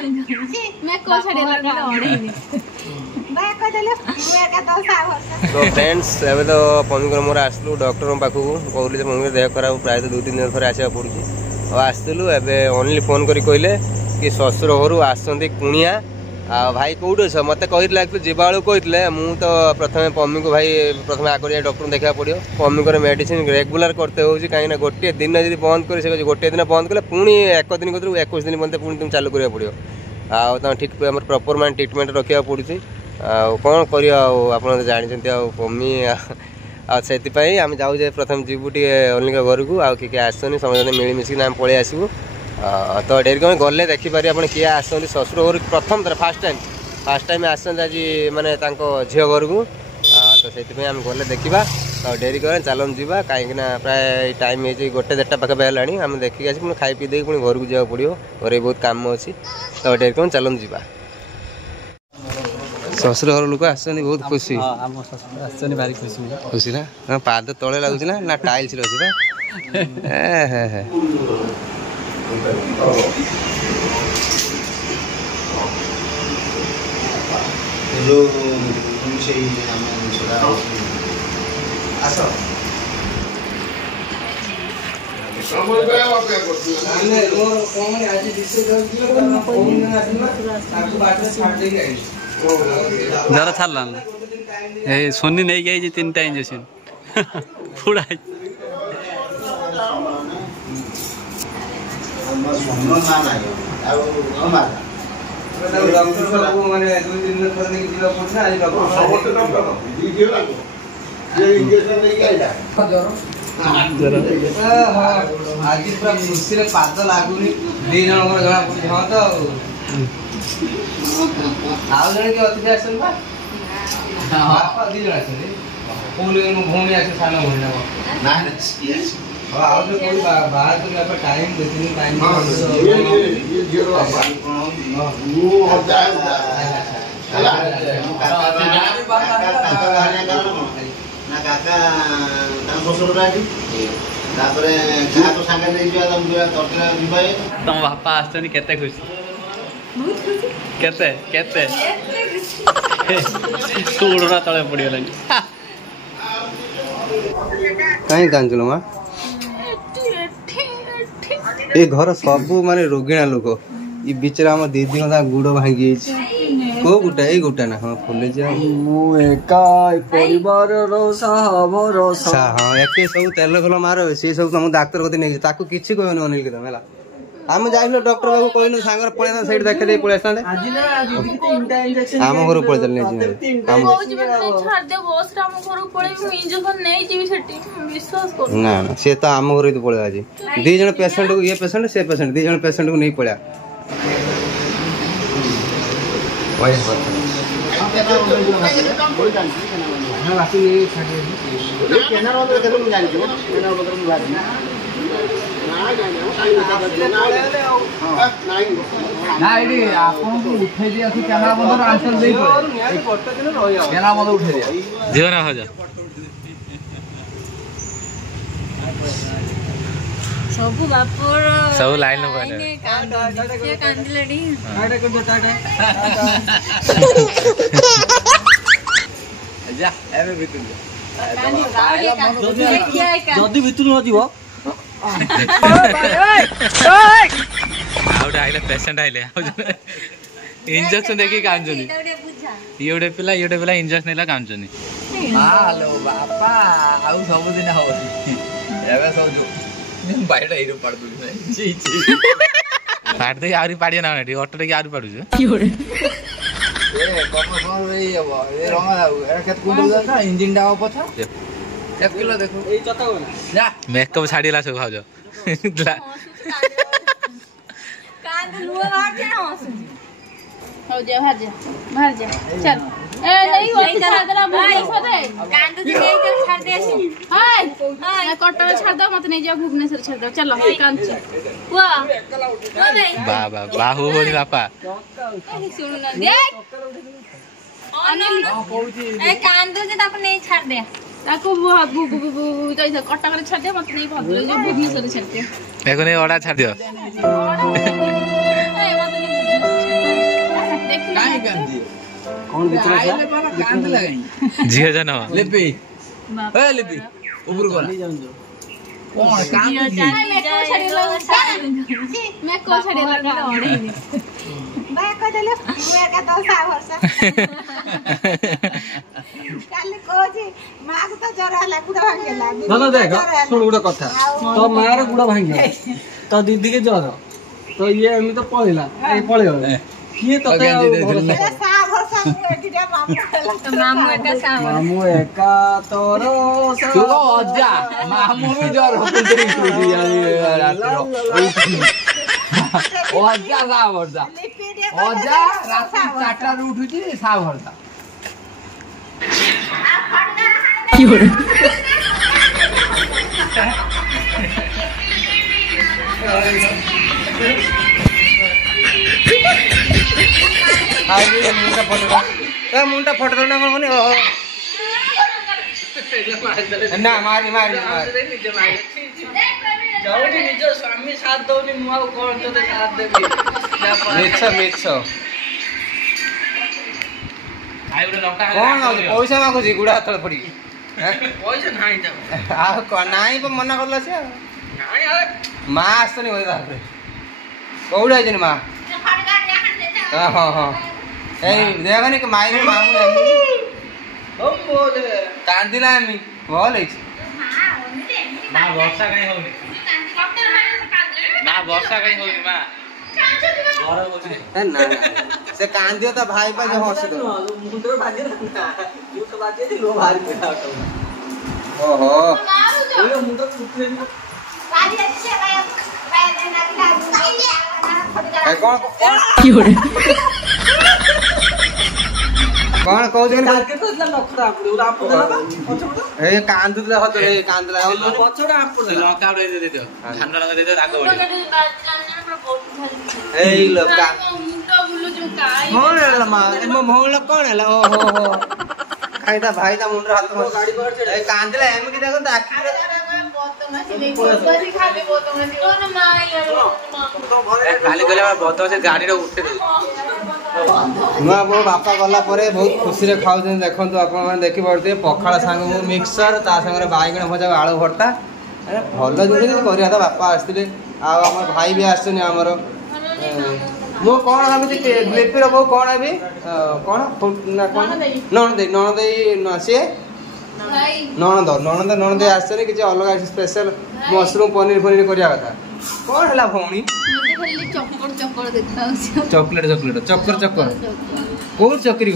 मैं को छड़े लगा तो फ्रेंड्स एबे तो पमिकर मोर आसलु डॉक्टर पाखु कहली पमिकर देह खराब प्राय 2-3 दिन थरे आसा पड़ुची और आसलु एबे ओनली फोन करी कहले कि ससुर घर आसती कुणिया आ भाई कौट अछ मत कही जीवा कहते मुझे तो प्रथम पम्मी को भाई प्रथम आगे डॉक्टर देखा पड़ो पम्मी को मेडिसिन रेगुलर करते हो कहीं गोटे दिन जब बंद कर गोटे दिन बंद कले पुणी 1 दिन कतर 21 दिन बंद पुणी तुम चालू करा पड़ो आ ठीक प्रॉपर मान ट्रिटमेंट रखा पड़ी कौन कर जानते पम्मी से आम जाऊे प्रथम जीवु टे अनिल घर को आए आसनी समझते मिलमिशिक आम पलि आसबू तो डेरी कम गले देखिपारे आप किए आसती ससुर घर प्रथम थर फास्ट टाइम आस आज मानने झील घर को तो से आम गले देखा तो डेरी करें चलन जावा कहीं प्राय टाइम हो 1-1:30 पाखे है आम देखिए आस खाई पी दे पुणी घर को जावा पड़ो घर बहुत काम अच्छी तो डेरी करें चलन जावा ससुर घर लोक आस बहुत खुशी भारी खुशी खुशी ना पाद तले लगुच ना टाइल्स अच्छी जरा छाड़ला सोनी नहीं गई 3टा इंजेक्शन पूरा आज पूरा खुशी पाद लगुनि 2 जन जना पड़ी हाँ तो आउ जन के अतिथि आस 2 जन आस भूमि आस सान भूमि ना आओ तो कोई बाहर तो मैं टाइम देती टाइम ना काका तुम बापा आसते केते खुशी केते केते उड़ना तले पड़गला कहीं कांचल माँ ये घर सब माने रोगिणा लोक ये बिचरा आम दीदी गुड़ भांगी को गुटा ये गुटा ना हाँ फुले हाँ एक सब तेल फल मार सी सब तुम डाक्तर कति नहीं किसी कहनी अनिल के तुम है आम जाइल डॉक्टर बाबू कहनु सांगर पड़े ना साइड देखे पड़े आसते आम घर पड़े चलने ना ना सी तो आम घर तो पड़े आज 2 जन पेसेंट को ये पेसेंट से पेसेंट 2 जन पेसेंट को नहीं पड़ा सब लाइन जदि भितर न जीव पेसेंट आइले इंजेक्शन देखी कांचनी ये पिला इंजेक्शन नेला कांचनी हेलो बापा आउ सब दिन हो एबे सब जो बाइटा हिरो पाड़ दु छी छी पाड़ दे आरी पाड़िया ना टी ऑटो के आरी पाडु छ की होरे ए कम कम रे अब ए रंगा ए केत कुंडल जा इंजन डाव पछा 1 किलो देखो ए चता गला जा मेकअप छाडीला सब खाओ कांद लुआ बाहर के ना हो जा बाहर जा चल ए नहीं हो छाड़ देला भुवनेश्वर दे कांद से नहीं तो छाड़ दे सी हाय मैं कटरा छाड़ दो मत नहीं जा भुवनेश्वर छाड़ दो चलो कांद वाह बाबा बाहु होनी बापा सुन ना देख अनिल ए कांद से ताप नहीं छाड़ दे ताको तो इधर कटरा में छाड़ दे मत नहीं भद्र जो भुवनेश्वर छाड़ दे एको नहीं ओडा छाड़ दियो ए मत नहीं ଝିଅ ଜନ ଲିପି ଏ ଲିପି ଉପରୁ ଗଲା କଣ ଗୋଟେ କଥା ତୋ ମାର ଗୁଡ ଭାଙ୍ଗିଲା ତୋ ଦିଦି କି ଜର ତ ଇଏ ଏମିତି ପଳେଇଲା ପଳେଇଗଲା କିଏ ତତେ ମାମୁ ଏକା ତୋର ଅଜା ମାମୁ ବି ଜର ଅଜା ସା ଭରସା ଅଜା ରାତି 4টাରୁ ଉଠୁଛି ସା ଭରସା मुंडा फटो ना कौन ना मारी मारी निज स्वामी साथ दौनी मु कौन तो साथ देबी मिछ मिछ कौन पैसा मागुची गुड़ा हाथ पड़ी पैसा नाही नाई मना करला से माँ आसनी कौड़ा है माँ हाँ हाँ देखनी माई मामू कांदिला भल माँ वर्षा कहीं होनी माँ वर्षा कहीं होनी माँ ना से कांदियो तो भाई पर जो हंस दो ओहो कौन कौन कांदुला कांदुला कौन है ओहो खाईदा भाई मुंडर हाथ कांदला एम कि देखो खाली बत से गाड़ी उठे नुआ बो बापा गला बहुत खुशी रे खाऊ देखो आप देखी पड़े पखाड़ सांग मिक्सर ता संगे बैगण भजा आलू भर्ता भल जिन कर बापा आसते आम भाई भी आमर मु कौन भावी लिपिर बो कौन है कौन नणदे नणदे सी नणद नणद नणदे आसने कि अलग स्पेशल मशरूम पनीर फनीर करिया कथा कौन है भौणी चॉकलेट चॉकलेट चक्कर चक्कर कौन चक्री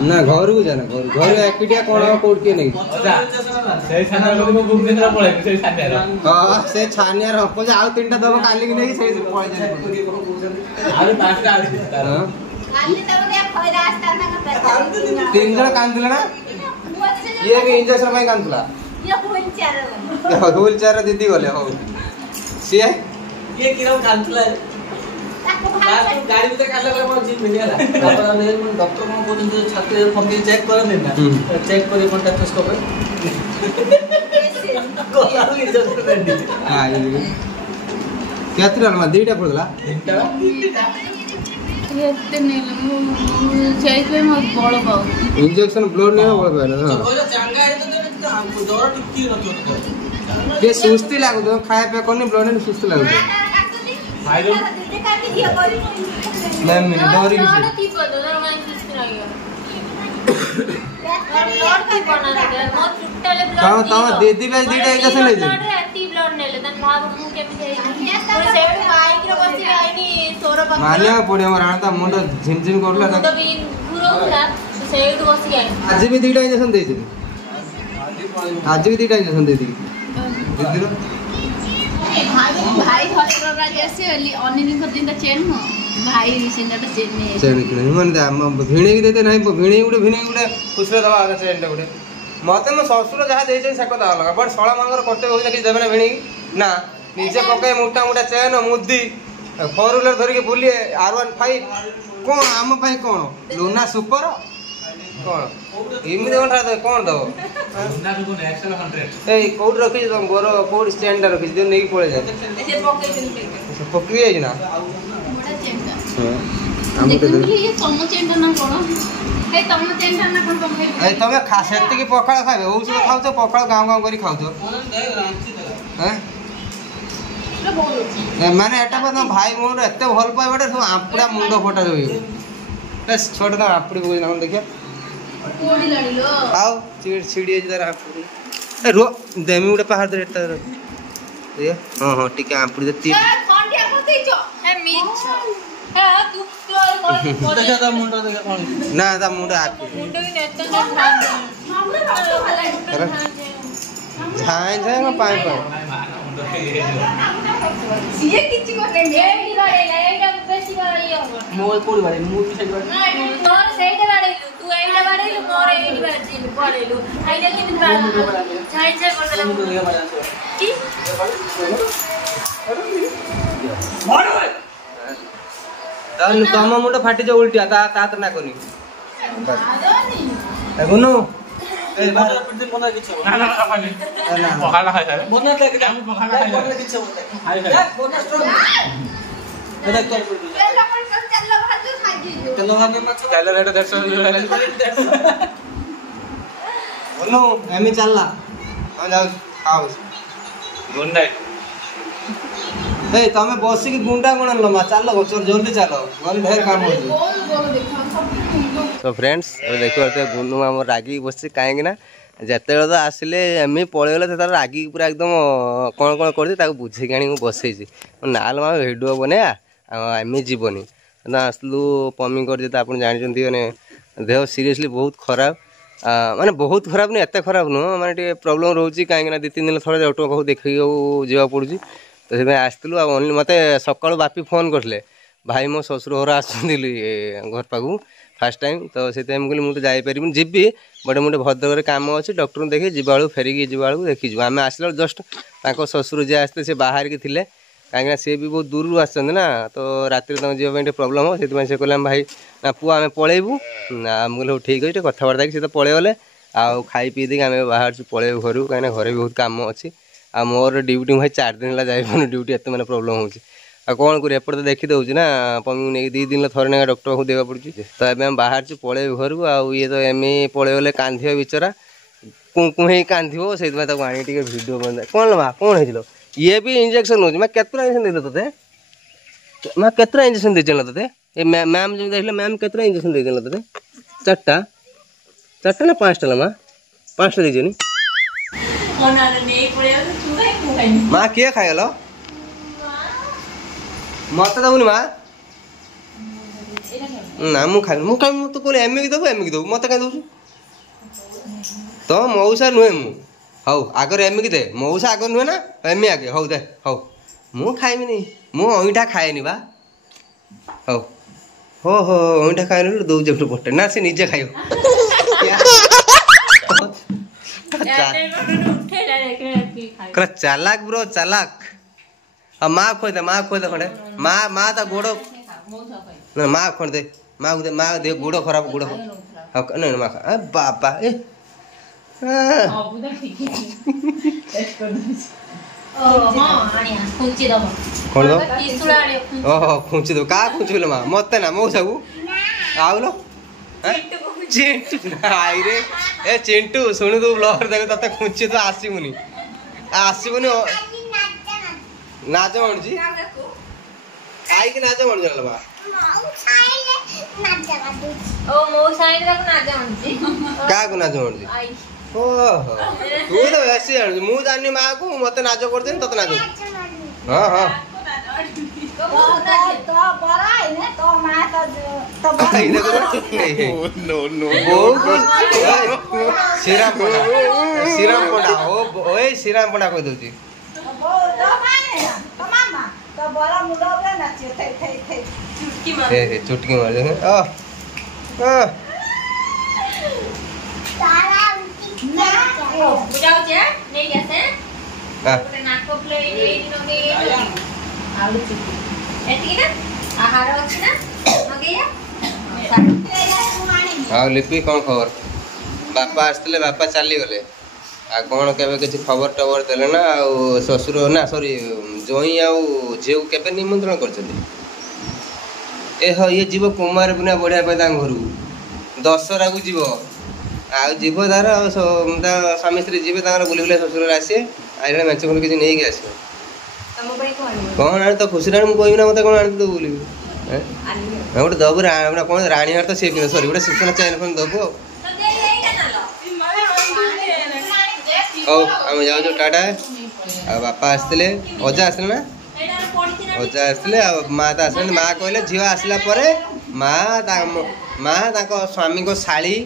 ना घर को जाना घर एकटिया कौन कोड के नहीं से छानियार हम आ 3टा दब काली की नहीं से पळे जाय तीन जन कांदुला ना ये भी इंजेक्शन में कांदुला ये व्हील चेयर दीदी गले हो सी ये किरम कांदुला गाड़ी में काले वाला बहुत जीत मिल गया डॉक्टर को बोलते हैं छाती फंगी चेक कर लेना चेक करी कॉन्टैक्टोस्कोप पे कोला इंजेक्शन बेंडी हां ये केतरा मा दीटा पड़ला एते नहीं चेक में मत बड़ पाओ इंजेक्शन ब्लड नहीं बड़ पाए ना कोला चंगा है तो दर टिकी रखो के सुस्ती लागो तो खाए पे कोनी ब्लड नहीं सुस्ती लागो मैम मेरी डोरी की की पता ना मैं सुस्ती लगी ब्लड की बना दे मो टुटले ब्लड तो दीदी भाई दीटा इंजेक्शन ले जे ती ब्लड नेले तन भाग मु के भी से बाइक रे बसी आइनी सोर पक मानिया पड़े हमर आंता मुंड झिमझिम करला तो भी गुरोला सेठ बसी आई आज भी दीटा इंजेक्शन दे जे आज भी दीटा इंजेक्शन दे दी दीदी भाई हॉस्पिटल राज आसी अनिल को दिन चेन हो भाई रिसेंट चेन में चेन कि मन भिणे की देते नहीं भिणे गुडे खुसरे दवा चेन टा गुडे मत मो ससुर जहाँ दे से कथा अलग बट शला मान कर्तव्य होगी कि देवे भिणी ना निजे पके मोटा मोटा चेन मुदी 4 व्हीलर धरिक बुलिए R15 कौन आम कौन लुना सुपर कौन इमित कौन कौन दब कौट रखी तुम गोर कौट स्टैंड रखी नहीं पड़े जाए पकड़ी जाए ना तमें से पखाड़ खाए औषध खाऊ पखाड़ गाँव गाँव कर खाऊ माने एटा तुम भाई मोर एत भल पाए सब आंपुड़ा मुंड फटा जो छोटे तुम आंपुड़ी बोल देखिए आओ छिड़ी तार आंपुड़ी रो देमी गोटे पहाड़ दे हाँ हाँ टिके आंपुड़ी दे ना ता मुंड झाई झाई मैं पाए ये किछि कोने मेडी बाड़ेला एटा बेसी बाड़ियो मोर कोडी बाड़े मोर की साइड बाड़े तोर सेइटा बाड़ेलु तू एटा बाड़ेलु मोर एडी बाड़ेलु पड़ेलु आइले किन बाड़ेलु छाई छाई करला मुंड देगा बाड़े की मार ओए तान तम मुंड फाटी जा उल्टिया ता ना कोनी गुनु ए बार प्रतिदिन बना किछ ना ना ना पखाला खाइ जाबे बना के हम पखाला खाइ जाबे किछ होता है बना स्ट्रॉंग मेरा कर पड़ गया एला पर चल भाजू खाजी चलो हम मत चल रेट 150 गुनु एमी चलला हम जाऊ खाओ गुड नाइट ए तमे बसी की गुंडा कोन लो मा चलो चल जल्दी चलो गल ढेर काम हो तो फ्रेंड्स देखो गुनु आम रागी बस कहीं ना जिते तो आसिले एम पलैगले तार रागी पूरा एकदम कौन कौन कर बुझे आनी बसई नाल माँ भिडियो बनया एम जीवनी आसलु पम्मी कर आप जानते मैंने देह सीरियसली बहुत खराब माने बहुत खराब नहीं एत खराब नुह माने प्रॉब्लम रोचे कहीं 2-3 दिन थोड़े डॉक्टर को देखिए जावा पड़ू तो से आसलु ओनली मत सका बापी फोन करते भाई मो ससुर घर आसुँच घर पाक फास्ट टाइम तो से कहली मुझे जापर जीवी बट मुझे भद्रक कम अच्छे डॉक्टर देखिए जीवा फेरिकी जीवा देखी आम आसला जस्ट ससुर जी आसते से बाहर की थे कहीं सी भी बहुत दूर आसते ना तो रात तुम जावाई प्रोब्लेम हो से कहले भाई ना पुआ आम पलैबू मुझे ठीक अच्छे कथबार्ता सी तो पलैगले आउ खाई पी देख आम बाहर पलैबू घर कहीं घर भी बहुत कम अच्छी आ मोर ड्यूटी भाई 4 दिन है जाइए ड्यूटी एत मैंने प्रोब्लेम हो कौन कर एपटे तो देखी दूसरी ना पम्मी नहीं 2 दिन थोड़े ना डॉक्टर को देवा पड़ी तो ये बाहर पलैब घर को ये तो एम पलैगले कांधे बिचरा कुही कांधो से आनी टे भिडियो बन कौन माँ कौन हो ये भी इंजेक्शन हो मैं केतरा इंजेक्शन दे ते मैं केतरा इंजेक्शन देना ते ये मैम जो देख मैम केतरा इंजेक्शन देना ते 4टा ना 5टा माँ 5टा दीजिए माँ किए खाइल मत दौनी माँ ना मुझे तो कहले एम की दबू मत कहीं दौ तो मऊसा नुहे मु हौ आगर एम की दे मऊसा आगर नुहे ना एम आगे हौ दे हौ मु खाइबी मु अईठा खाएनि बा हौ हो हो अईठा खाए दौजे पटे ना से निजे खाइब चालाक ब्रो चालाक माँ खोई दे खंडे माँ ता गोड़ ना माँ खोल दे माँ दे गोड़ खराब गोड़ नहीं माँ बाबा ए कौन दो ओह खुंची दो का खुंची माँ मत ना मो सब आउलो चिंटू आई रे ए चिंटू शुणु तू ब्लॉगर देख ते खुंची तो आसबुनि नाच मणुची आई कि नाच मणु जल बा ओ मो साइड तक नाच मणुची का को नाच मणुची ओहो तू तो ऐसे जान मु जानि मां को मते नाच कर देन तत नाच हां हां तो बड़ा है ने तो मां तो नो श्रीराम पड़ा ओए श्रीराम पड़ा कह दोची तो बड़ा मुंडा पे नाचे थे चुटकी मार दे ବୁଝାଉଛି ନେଇକି ଆସେ हाँ ଗୋଟେ ନାକ ଫୁଲ ଏଇଠି ନଗେଇ ଆଉ ଏତିକି ନା ଆହାର ଅଛି ନା ନଗେଇଆ ଆଉ ଲିପି କ'ଣ ଖବର? ବାପା ଆସିଥିଲେ, ବାପା ଚାଲିଗଲେ। ଆଉ କ'ଣ କେବେ କିଛି ଖବର ଟବର ଦେଲେ ନା? ଆଉ ଶ୍ୱଶୁର ନା ସରି ଜଇଁ ଆଉ ଝିଅକୁ କେବେ ନିମନ୍ତ୍ରଣ କରିଛନ୍ତି? ଏ ହଁ ଇଏ ଯିବ କୁମାର ପୂର୍ଣ୍ଣିମା ବଢ଼ିବା ପାଇଁ ତାଙ୍କ ଘରକୁ, ଦଶହରାକୁ ଯିବ। ଆଉ ଯିବ ତାର ତା ସ୍ୱାମୀ ସ୍ତ୍ରୀ ଯିବେ ତାଙ୍କର ବୁଲି ବୁଲି ଶ୍ୱଶୁର ଆସିବେ। ଆଇଲା ମେଞ୍ଚ ଖଣ୍ଡ କିଛି ନେଇକି ଆସିବ। କ'ଣ ଆଣି ତ ଖୁସିରେ ଆଣି ମୁଁ କହିବି ନା ମୋତେ କ'ଣ ଆଣି ଦେବୁ ବୁଲିବି? ଗୋଟେ ଦବୁ କ'ଣ ରାଣୀ ହାଟ ତ ସିଏ ପିନ୍ଧ ସରି ଗୋଟେ ସୂଚନା ଚେନ୍ ଫୋନ୍ ଦେବୁ ଆଉ। ହଉ ଆମେ ଯାଉଛୁ ଟାଟା। ଆଉ ବାପା ଆସିଥିଲେ, ଅଜା ଆସିଥିଲେ ନା? ଅଜା ଆସିଥିଲେ ଆଉ ମା ତ ଆସିଲେ। ମା କହିଲେ ଝିଅ ଆସିଲା ପରେ ମା ତାଙ୍କ ସ୍ୱାମୀଙ୍କ ଶାଳୀ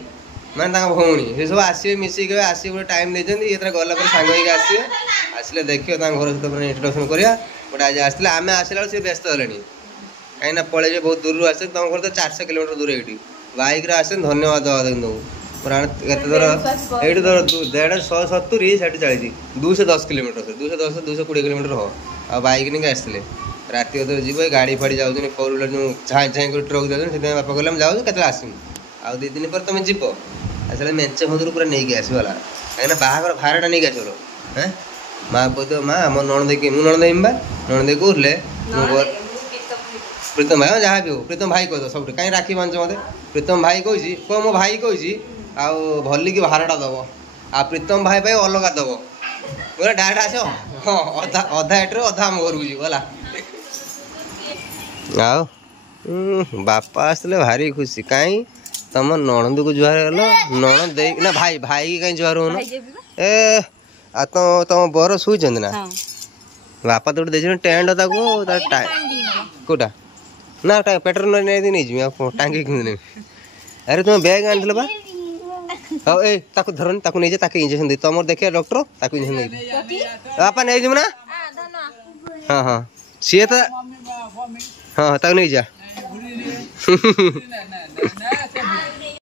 ମାନେ ତାଙ୍କ ଭଉଣୀ ସେ ସବୁ ଆସିବେ, ମିଶିକି ଆସିବେ, ଗୋଟେ ଟାଇମ୍ ଦେଇଛନ୍ତି। ଏଥିରେ ଗଲା ପରେ ସାଙ୍ଗ ହେଇକି ଆସିବେ। ଆସିଲେ ଦେଖିବ ତାଙ୍କ ଘର ସହିତ ମାନେ ଇଣ୍ଟ୍ରୋଡକ୍ସନ୍ କରିବା। ଗୋଟେ ଆଜି ଆସିଥିଲେ, ଆମେ ଆସିଲା ବେଳକୁ ସେ ବ୍ୟସ୍ତ ହେଲେଣି କାହିଁକିନା ପଳେଇବେ, ବହୁତ ଦୂରରୁ ଆସିବେ। ତମ ଘର ତ 400 କିଲୋମିଟର ଦୂର ଏଇଠି ବାଇକ୍ରେ ଆସିଛନ୍ତି। ଧନ୍ୟବାଦ ଦେବା କିନ୍ତୁ କେତେ ଦୂର ଏଇଠି ଧର 170 ସେଠି ଚାଳିଛି 210 କିଲୋମିଟର 220 କିଲୋମିଟର ହବ। ଆଉ ବାଇକ୍ ନେଇକି ଆସିଥିଲେ। ରାତି ଅଧରେ ଯିବ, ଗାଡ଼ି ଫାଡ଼ି ଯାଉଛନ୍ତି, 4 ହ୍ୱିଲର ଯେଉଁ ଝାଇଁ ଝାଇଁ କରି ଟ୍ରକ୍ ଯାଉଛନ୍ତି। ସେଥିପାଇଁ ବାପା କହିଲେ ଆମେ ଯାଉଛୁ, କେତେବେଳେ ଆସିବୁ? ଆଉ 2 ଦିନ ପରେ ତୁମେ ଯିବ। ଆସିଲେ ମେଞ୍ଚେ ଭଦ୍ରରୁ ପୁରା ନେଇକି ଆସିବ ହେଲା, କାହିଁକିନା ବାହାଘର ଭାରଟା ନେଇକି ଆସିବ। ହେଁ ମା କହିଦେବ ମା ଆମ ନଣନ୍ଦ ଦେଇକି ମୁଁ ନଣନ୍ଦ ଦେବି ବା ନଣନ୍ଦ ଦେଇ କହୁଥିଲେ ପ୍ରୀତମ ଭାଇ ଯାହା ବି ହଉ ପ୍ରୀତମ ଭାଇ କହିଦେବ ସବୁଠି। କାହିଁକି ରାକ୍ଷୀ ବାନ୍ଧୁଛ ମୋତେ? ପ୍ରୀତମ ଭାଇ କହିଛି, କୁହ ମୋ ଭାଇ କହିଛି ଆଉ ଭଲିକି ଭାରଟା ଦେବ, ଆଉ ପ୍ରୀତମ ଭାଇ ପାଇଁ ଅଲଗା ଦେବ। ବୋଲେ ଡାଇରେକ୍ଟ ଆସିବ। ହଁ ଅଧା ଏଠିରୁ ଅଧା ଆମ ଘରକୁ ଯିବ ହେଲା। ଆଉ ବାପା ଆସିଥିଲେ ଭାରି ଖୁସି। କାହିଁ ତମ ନଣନ୍ଦକୁ ଜୁହାର ହେଲ, ନଣନ୍ଦ ଦେଇ ନା ଭାଇ ଭାଇକି କାହିଁ ଜୁହାର ହଉନ? ଏ ଆଉ ତମ ବର ଶୋଇଛନ୍ତି ନା? ବାପା ତ ଗୋଟେ ଦେଇଛନ୍ତି ଟେଣ୍ଟ ତାକୁ କୋଉଟା ନା ପେଟ୍ରୋଲ ନେଇଯିବି ଆଉ ଟାଙ୍କି ନେବି। ଆରେ ତୁମେ ବ୍ୟାଗ୍ ଆଣିଥିଲ ବା? ହଉ ଏ ତାକୁ ଧରନି, ତାକୁ ନେଇଯା, ତାକୁ ଇଞ୍ଜେକ୍ସନ ଦେଇ ତମର ଦେଖିବା ଡକ୍ଟର, ତାକୁ ଇଞ୍ଜେକ୍ସନ ନେଇଯିବ। ବାପା ନେଇଯିବୁ ନା? ହଁ ହଁ ସିଏ ତ ହଁ ତାକୁ ନେଇଯା।